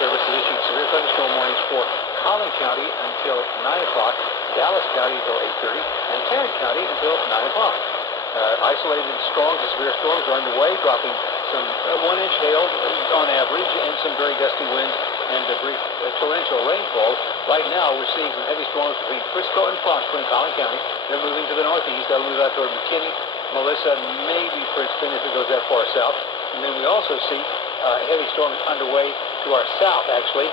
Service has issued severe thunderstorm warnings for Collin County until 9 o'clock, Dallas County until 8:30, and Tarrant County until 9 o'clock. Isolated strong to severe storms are underway, dropping some 1-inch hail on average and some very gusty winds and brief torrential rainfall. Right now, we're seeing some heavy storms between Frisco and Prosper in Collin County. They're moving to the northeast. They'll move out toward McKinney, Melissa, maybe Princeton if it goes that far south. And then we also see heavy storms underway to our south, actually.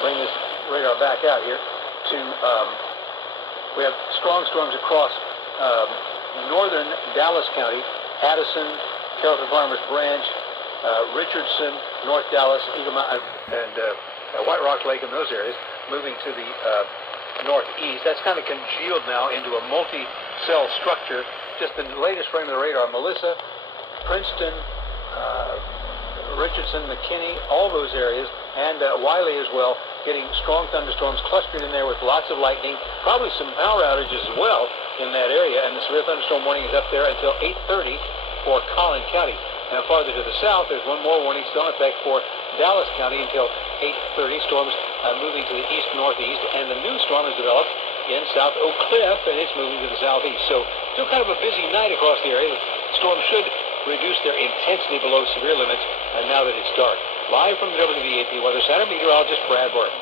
Bring this radar back out here to, we have strong storms across northern Dallas County, Addison, Carrollton Farmers Branch, Richardson, North Dallas, Eagle Mountain, and White Rock Lake in those areas, moving to the northeast. That's kind of congealed now into a multi-cell structure. Just the latest frame of the radar, Melissa, Princeton, Richardson, McKinney, all those areas, and Wiley as well, getting strong thunderstorms clustered in there with lots of lightning, probably some power outages as well in that area, and the severe thunderstorm warning is up there until 8:30 for Collin County. Now farther to the south, there's one more warning still in effect for Dallas County until 8:30. Storms moving to the east-northeast, and the new storm has developed in South Oak Cliff, and it's moving to the southeast. So still kind of a busy night across the area. The storm should reduce their intensity below severe limits now that it's dark. Live from the WBAP Weather Center, meteorologist Brad Barton.